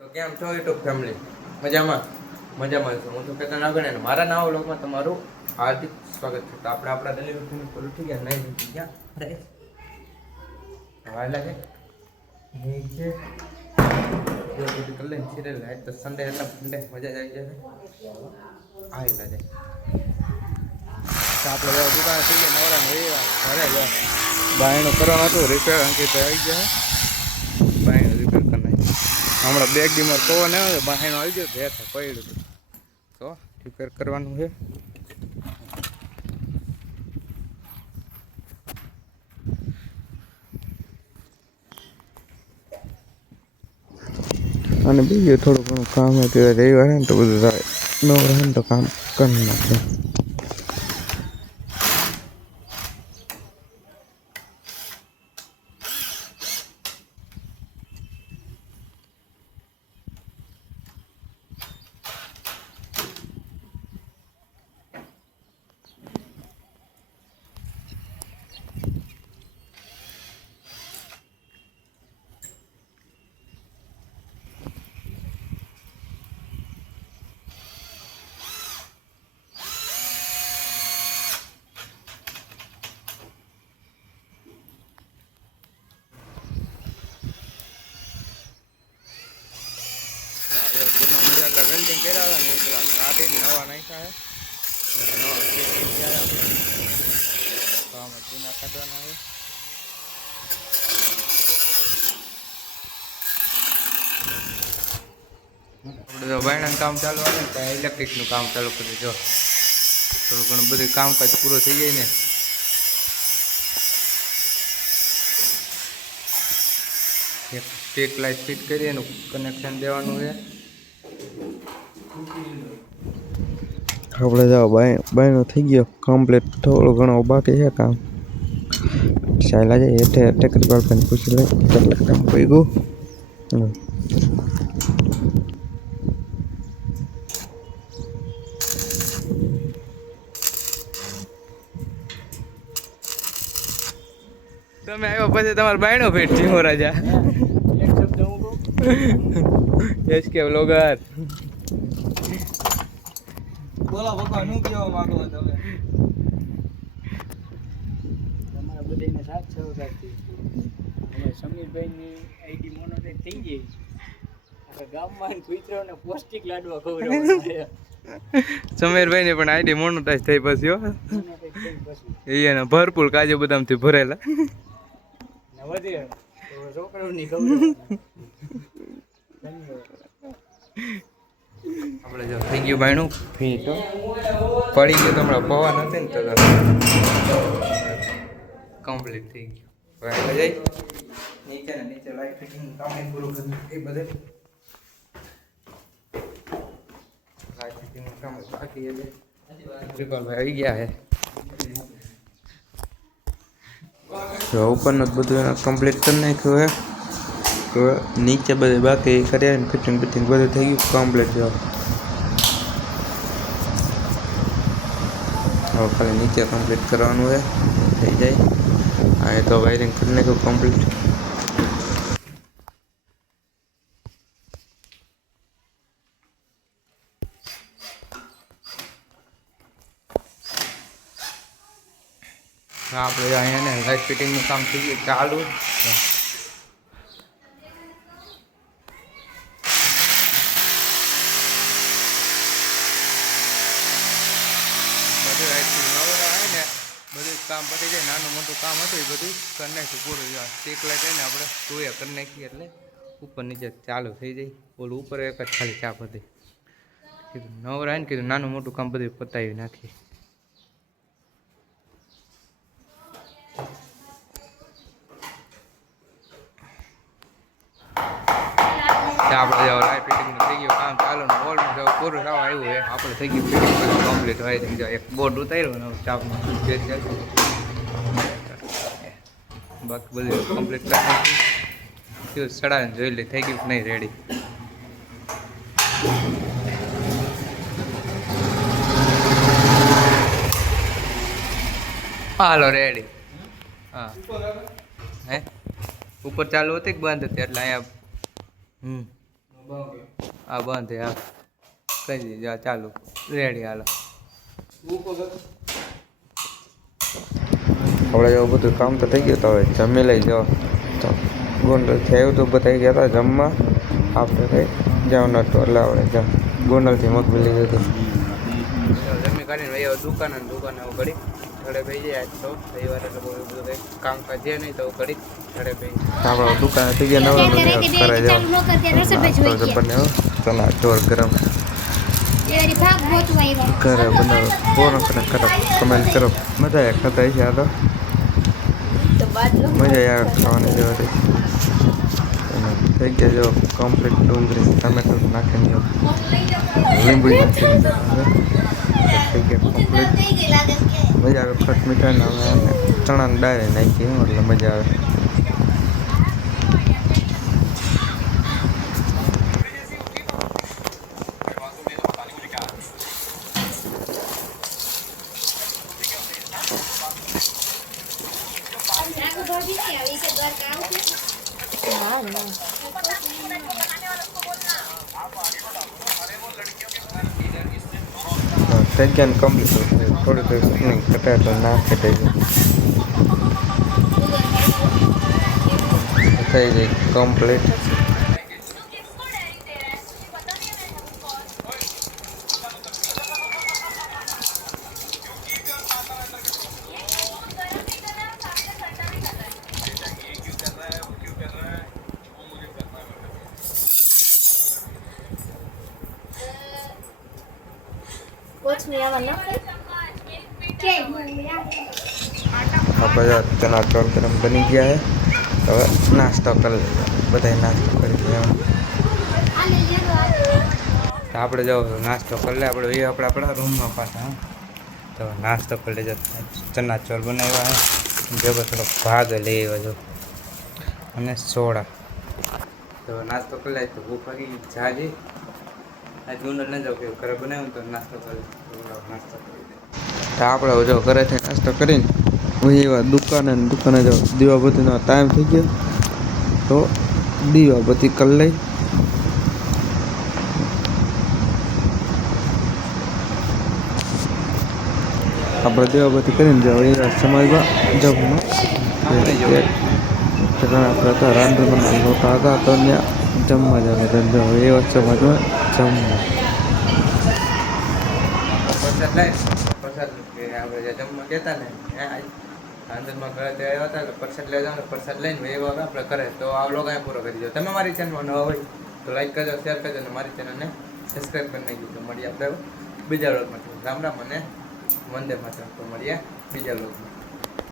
તો કેમ છો યુટ્યુબ ફેમિલી? મજામાં મજામાં છું. હું તો કેતન આગળ ને મારા નવા વ્લોગમાં તમારું હાર્દિક સ્વાગત છે. તો આપણે આપણા દલીલ પૂરું થઈ ગયા નહીં થઈ ગયા ફ્રેશ હવા લાગે નીચે બધું કરી લઈને સિરિયલ આજ તો સન્ડે એટલે સન્ડે મજા જ આવી જશે. આવી લાગે તો આપણે દુકાને થઈ ગયા નવરા રવિવાર ઘરે જ બાયણું કરવાનું હતું રિપેર અંકિત આવી ગયા બાયણું રિપેર કરી નાખ્યું. હમણાં બેગ ડીમર કવો ને બાયણું આવી ગયો ભેર પડ્યું હતું તો રિપેર કરવાનું છે. અને બીજું થોડું ઘણું કામ હતું રવિવાર ને તો બધું થાય ન રહે ને તો કામ કરી નાખે. વેલ્ડિંગ કર્યા ને પેલા કાઢીને નવા નાખ્યા છે નવા તો આમાં જૂના કાઢવાના છે. આપણે જો બાયણાનું કામ ચાલુ આવે ને ત્યાં ઇલેક્ટ્રિકનું કામ ચાલુ કરી જો થોડું ઘણું બધું કામકાજ પૂરું થઈ જાય ને એક સ્ટ્રીટ લાઇટ ફિટ કરી એનું કનેક્શન દેવાનું છે. આપણે જાઓ બાયણો થઈ ગયો કમ્પ્લીટ થોડો ઘણો બાકી છે કામ ચાલ્યા જાય એટલે ટેકનિકલ પણ પૂછી લે કેટલા કામ પડી ગયું. તમે આવ્યો પછી તમારો બાયણો ફેટ થયો રાજા એસકે વ્લોગર બોલો ભગવાન શું કહેવા માંગો તમે? તમારા બધાને સાથ સહકારથી અમે સમીરભાઈની આઈડી મોનોટાઈઝ થઈ ગઈ. આપણે ગામમાં કૂતરાઓને પૌષ્ટિક લાડવા ખવડાવવાના. સમીરભાઈ ને પણ આઈડી મોનોટાઈઝ થઈ પછી હો એને ભરપૂર કાજુ બદામથી ભરેલા વધે છોકરાઓની ખવડાવવાના. આપણે જો થઈ ગયું બાયણું ફી તો પડી ગયું તો હમણાં પવન હતી ને તો કમ્પ્લીટ થઈ ગયું. હવે જાય નીચે ને નીચે લાઈટ ફિટિંગ કામ પૂરું કર્યું એ બધે લાઈટ ફિટિંગ કામ બાકી છે. ત્રિપાલભાઈ આવી ગયા છે ઉપરનું જ બધું એને કમ્પ્લીટ કરી નાખ્યું હે. તો નીચે બધે બાકી કર્યા ને ફિટિંગ ફિટિંગ બધું થઈ ગયું કમ્પ્લીટ. જો હવે ખાલી નીચે કમ્પ્લીટ કરવાનું છે થઈ જાય. હા તો વાયરિંગ કરી નાખ્યું કમ્પ્લીટ. હા આપણે અહીંયા ને લાઇટ ફિટિંગનું કામ થઈ ગયું ચાલુ. બધું કામ પતી જાય નાનું મોટું કામ હતું એ બધું કરી નાખ્યું પૂરું. સ્ટીક લાઈટ ને આપણે ટોયા કરી નાખીએ એટલે ઉપર નીચે ચાલુ થઈ જાય. ઓલું ઉપર એક જ ખાલી ચાપ હતી કીધું નવરા ને કીધું નાનું મોટું કામ બધું પતાવી નાખીએ. આપણે લાઈટ ફિટિંગનું થઈ ગયું કામ ચાલુ ને ઓલમોસ્ટ પૂરું થવા આવ્યું છે. આપણે થઈ ગયું ફિટિંગ બધું કમ્પ્લીટ હોય થઈ જાય. એક બોર્ડ ઉતાર્યું ને ચાપમાં બાકી બધું કમ્પ્લીટ કરી નાખ્યું. ચડાવીને જોઈ લે થઈ ગયું નહીં રેડી. હાલો રેડી. હા હે ઉપર ચાલુ હતી કે બંધ હતી એટલે અહીંયા આ બંધ હા કહી દીધું આ ચાલુ રેડી હાલો આપણે એવું બધું કામ તો થઈ ગયું તો હવે જમી લઈ જાઓ તો ગોંડલથી આવ્યું તો બધા ગયા હતા જમવા આપણે કંઈ જવાનું હતું એટલે આપણે ગોંડલથી મગબી લીધું હતું જમી કાઢીને ભાઈ દુકાન આવું ઘડી ઘરે ભાઈ જાય આજ તો રવિવાર એટલે બહુ બધું કંઈ કામકાજ છે નહીં તો ઘડી ઘરે ભાઈ આપણે દુકાન થઈ ગયા નવા કરે જાઓ જબરને ચણા ચોર ગરમ ઘરે બનાવો ફોન કરો કમેન્ટ કરો મજા આવે ખાતા છે આ તો મજા આવે ખાવાની જવાથી થઈ ગયા જો કમ્પ્લીટ ડુંગળી ટમેટો નાખીને લીંબુ નાખીને થઈ ગયા કમ્પ્લીટ મજા આવે ખટ મીઠા ને અમે ચણાની દાળ નાખી એટલે મજા આવે થઈ ગયા ને કમ્પ્લીટ થોડી થોડી કટાય તો નાખી દઈએ થઈ ગઈ કમ્પ્લીટ આપણે ચણા ચોર ગરમ બની ગયા છે હવે નાસ્તો કરી બધા નાસ્તો કરી ગયા તો આપણે જો નાસ્તો કરી લે આપણે એ આપણા રૂમમાં પાછા તો નાસ્તો કરી લેજો ચણા ચોર બનાવ્યા છે ભેગો થોડોક ભાગ લઈ આવ્યો છો અને સોડા તો નાસ્તો કરી લે તો ભૂખ લાગી જાજી આ જૂનર ન જાવ કે ઘરે બનાવ્યું તો નાસ્તો કરી તો આપણે જો ઘરેથી નાસ્તો કરીને હું એવા દુકાને જો દીવાબત્તીનો ટાઈમ થઈ ગયો તો દીવાબત્તી કરી લઈ આપણે દીવાબત્તી કરીને જાઓ એવા સમાજમાં જમવા આપણે હતા રાંધણમાં લોટા હતા તો ત્યાં જમવા જવાનું જાઓ એવા સમાજમાં જમવા પ્રસાદ આપણે જે જમવા કહેતા ને અંદરમાં ઘરે આવ્યા હતા પ્રસાદ લઈ જાવ પ્રસાદ લઈને એવા આપણે કરે તો આ વ્લોગ અહીંયા પૂરો કરી દો તમે મારી ચેનલમાં નવા હોય તો લાઈક કરજો શેર કરજો અને મારી ચેનલને સબસ્ક્રાઈબ કરી નાખજો તો મળીએ આપણે બીજા વ્લોગમાં રામ રામ અને વંદે માતરમ તો મળીએ બીજા વ્લોગમાં